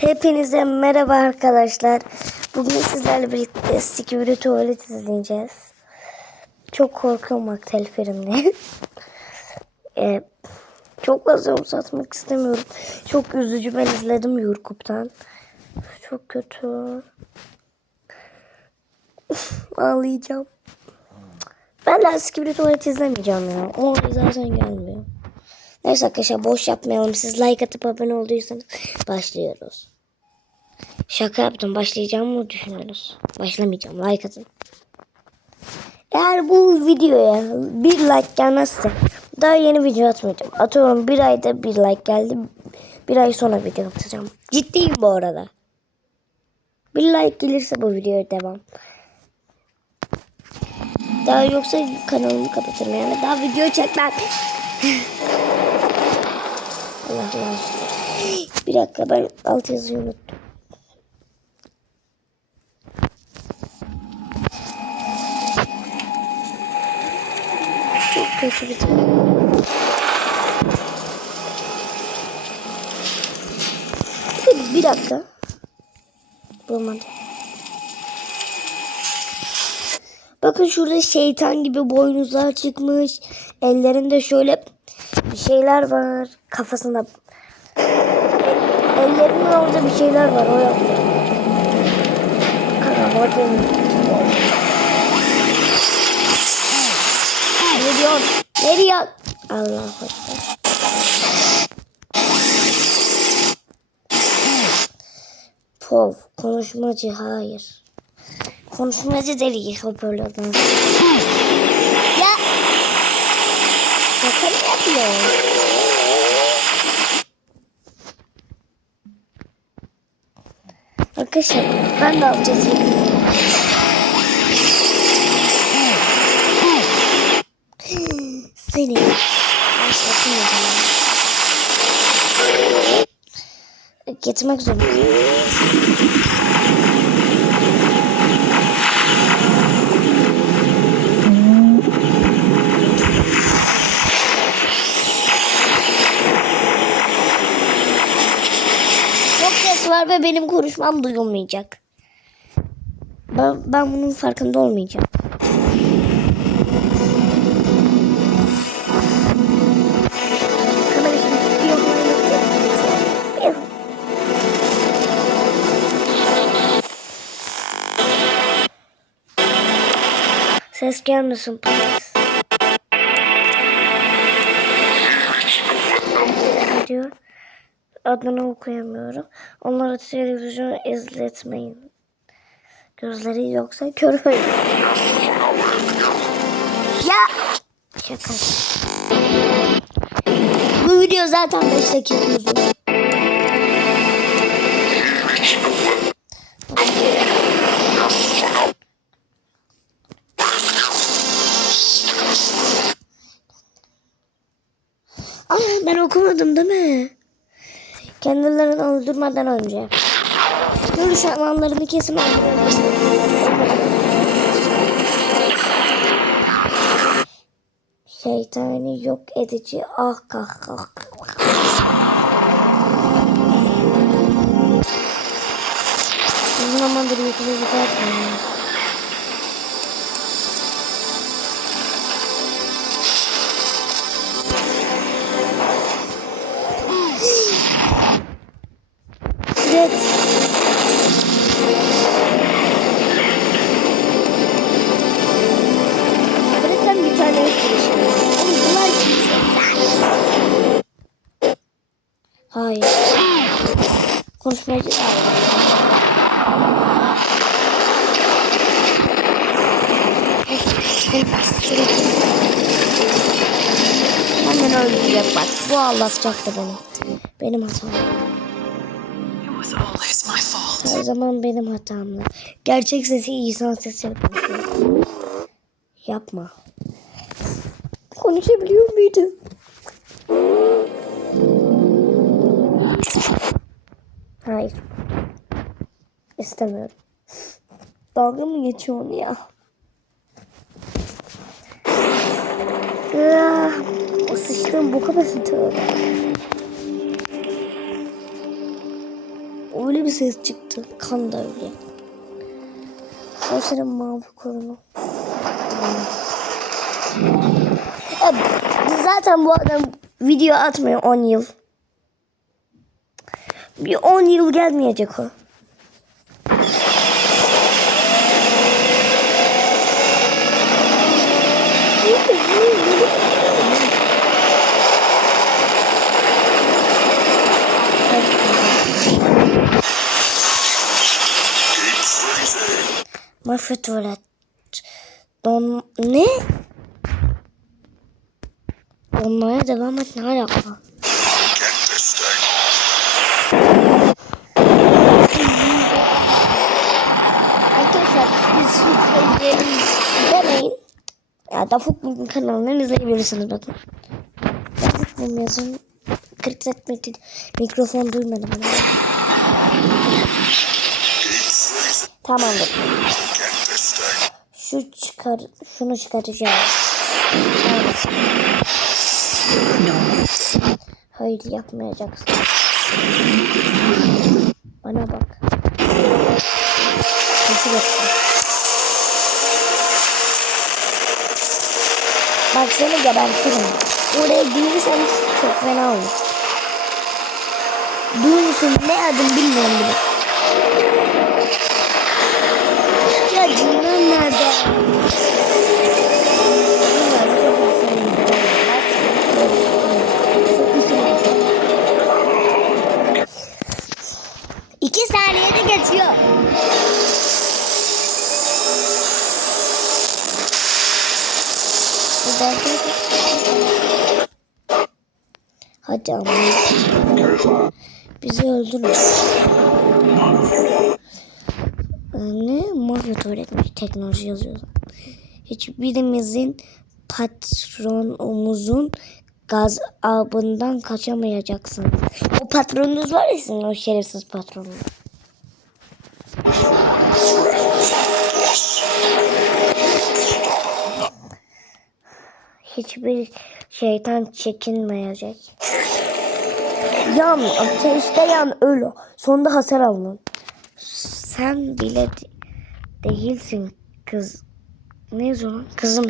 Hepinize merhaba arkadaşlar. Bugün sizlerle birlikte Skibidi Tuvalet izleyeceğiz. Çok korkuyorum bak teleferimle. ee, çok fazla uzatmak istemiyorum. Çok üzücü ben izledim YouTube'dan. Çok kötü. Ağlayacağım. Ben de Skibidi Tuvalet izlemeyeceğim ya. O zaten gelmiyor. Neyse arkadaşlar boş yapmayalım. Siz like atıp abone olduysanız başlıyoruz. Şaka yaptım. Başlayacağım mı düşündünüz? Başlamayacağım. Like atın. Eğer bu videoya bir like gelmezse daha yeni video atmayacağım. Atıyorum bir ayda bir like geldi. Bir ay sonra video atacağım. Ciddiyim bu arada. Bir like gelirse bu videoya devam. Daha yoksa kanalımı kapatırım yani. Daha video çekmem. Bir dakika ben alt yazıyı unuttum. Çok kötü bir tane. Bir, dakika. Bulamadım. Bakın şurada şeytan gibi boynuzlar çıkmış. Ellerinde şöyle şeyler var. Kafasında ellerinin orada bir şeyler var. O yaptı. Kanka o değil. Ne diyorsun? Ne diyorsun? Allah Allah. Pov. Konuşmacı. Hayır. Konuşmacı değil hoparlörden. Ya. Şaka mı yapıyor? Arkadaşlar ben de alacağız. Seni. Getirmek zorundayım. Çok ses var ve benim konuşmam duyulmayacak. Ben, ben bunun farkında olmayacağım. Ses gelmesin adını okuyamıyorum. Onlara televizyon izletmeyin. Gözleri yoksa kör olur. Ya! Şaka. Bu video zaten 5 dakika uzun. Aa, ben okumadım değil mi? Kendilerini öldürmeden önce. Görüş alanlarını kesin öldürmelisin. Şeytani yok edici ah kah kah. Uzun zamandır YouTube'a video Hemen öldürecek bak. Bu ağlatacaktı beni. Benim hatam. Her zaman benim hatamdı. Gerçek sesi insan sesi yapıyor. Yapma. Konuşabiliyor muydu? Hayır. İstemiyorum. Dalga mı geçiyorsun ya? O sıçtığım boka basın tövbe. Öyle bir ses çıktı. Kan da öyle. O senin mavi korunu. Ya, Zaten bu adam video atmıyor 10 yıl. Bir 10 yıl gelmeyecek o. Mafya tuvalet. Don... Ne? Donmaya devam et ne alaka? Arkadaşlar biz sürekli demeyin. Ya da Fukbuk'un kanalından izleyebilirsiniz bakın. Fukbuk yazın. 40 metre mikrofon duymadım. ama. Tamamdır. Şu çıkar, şunu çıkaracağım. Hayır yapmayacaksın. Bana bak. Nasıl yapsın? Bak seni gebertirim. Oraya girerseniz çok fena olur. Duymuşsun ne adım bilmiyorum bile. Bizi öldürme. Ne? Mafya öğretmiş. Teknoloji yazıyor. Hiçbirimizin patronumuzun gazabından kaçamayacaksınız. O patronunuz var ya sizin o şerefsiz patronunuz. Hiçbir şeytan çekinmeyecek. Yan, ateşte yan öl. Sonunda hasar alın. Sen bile de- değilsin kız. Ne zaman? Kızım.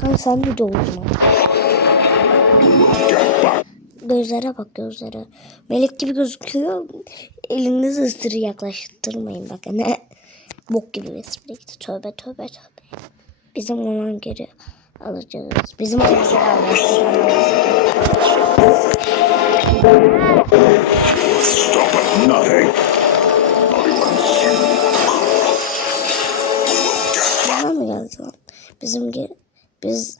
Kanka sen de doğurdun. Gözlere bak gözlere. Melek gibi gözüküyor. Elinizi ısırı yaklaştırmayın bakın. Bok gibi bir espri gitti. Tövbe tövbe tövbe. Bizim olan geri alacağız. Bizim olan geri alacağız. Stop geldi lan? Bizim biz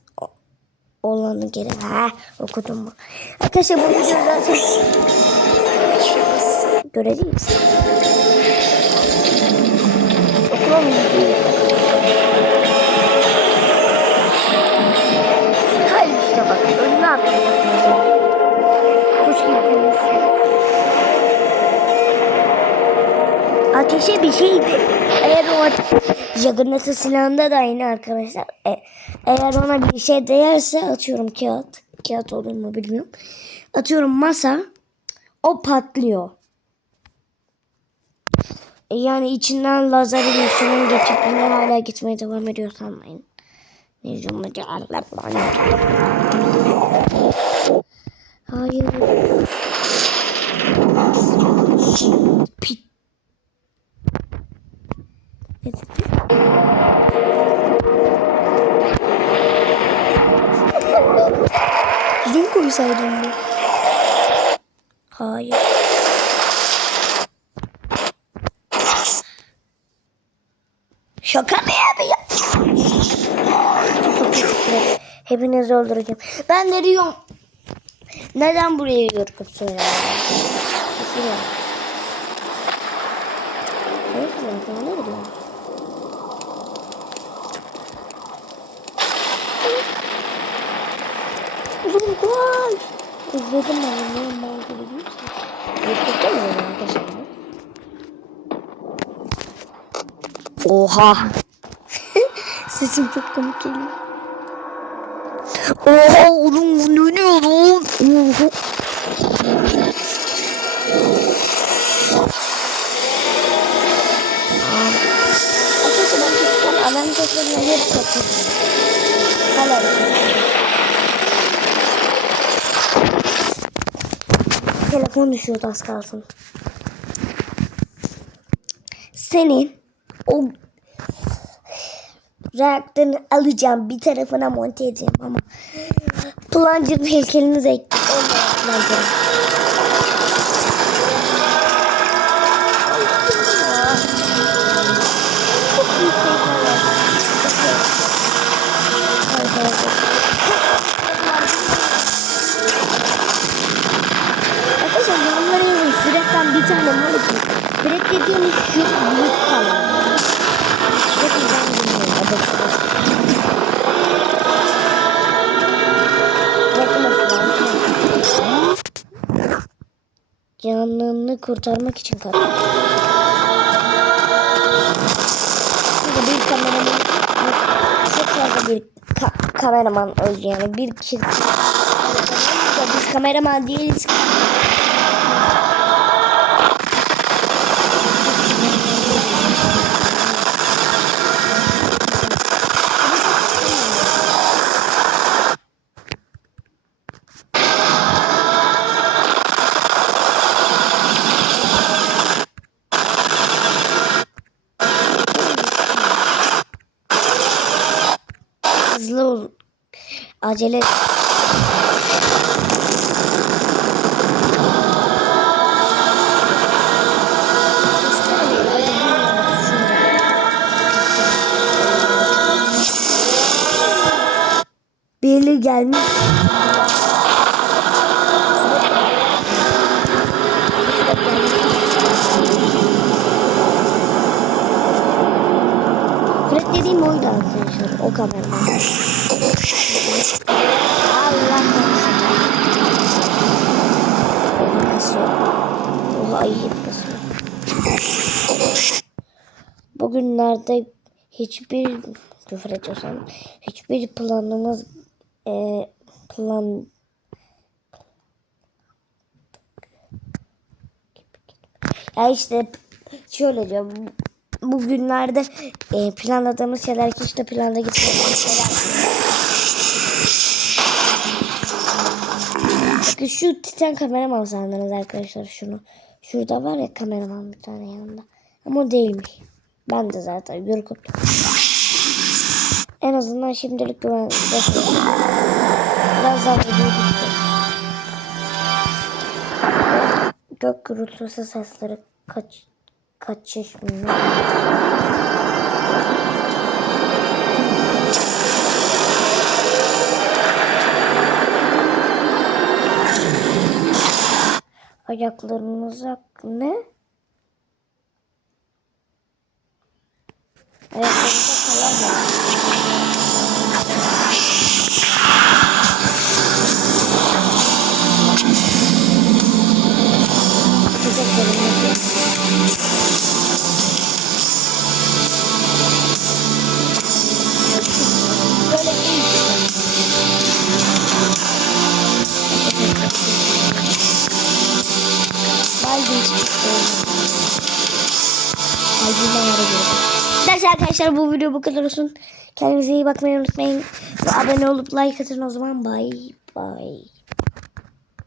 olanı geri. Ha okudum mu? Arkadaşlar bu video zaten göreceğiz. Juggernaut'un silahında da aynı arkadaşlar. E, eğer ona bir şey değerse atıyorum kağıt. Kağıt olur mu bilmiyorum. Atıyorum masa. O patlıyor. E, yani içinden lazerin içinden geçip yine hala gitmeye devam ediyor sanmayın. Necum Hayır. Pit. Ne dedi? Zoom koysaydım? Hayır. Şaka mı yapıyor? Hepinizi öldüreceğim. Ben de diyorum. Neden buraya yorulup söylüyorum? Şuraya. Hayır, ben ne gidiyorum? oğlum gol. İzledim ben niye mal gibi değil mi? Youtube'da mı? Oha. Sesim çok komik geliyor. Oha oğlum ne diyor oğlum? Oha. Arkadaşlar ben çocuklar alan seslerine yer çekeceğim. Telefon düşüyordu az kalsın. Senin o reaktörünü alacağım bir tarafına monte edeceğim ama Plunger heykelini de ekledim. Canını kurtarmak için kalktı. Burada bir kameraman çok fazla bir ka- kameraman öldü yani bir kişi biz kameraman değiliz. Acele et. Biri gelmiş. Fred dediğim oydu arkadaşlar. O kameraman. Allah Oha kasıyor. Oha ayıp kasıyor. Bugünlerde hiçbir küfür ediyorsam hiçbir planımız e, plan ya işte şöyle diyor bugünlerde e, planladığımız şeyler hiç de planda gitmediğimiz şeyler Bakın şu titan kameraman sandınız arkadaşlar şunu. Şurada var ya kameraman bir tane yanında. Ama o değilmiş. Ben de zaten ürküp. En azından şimdilik güven. Biraz daha video. Gök gürültüsü sesleri kaç kaçış mı? Ayaklarınıza ne? Ayaklarınıza kalan var. Arkadaşlar bu video bu kadar olsun. Kendinize iyi bakmayı unutmayın. Ve abone olup like atın o zaman. Bye bye.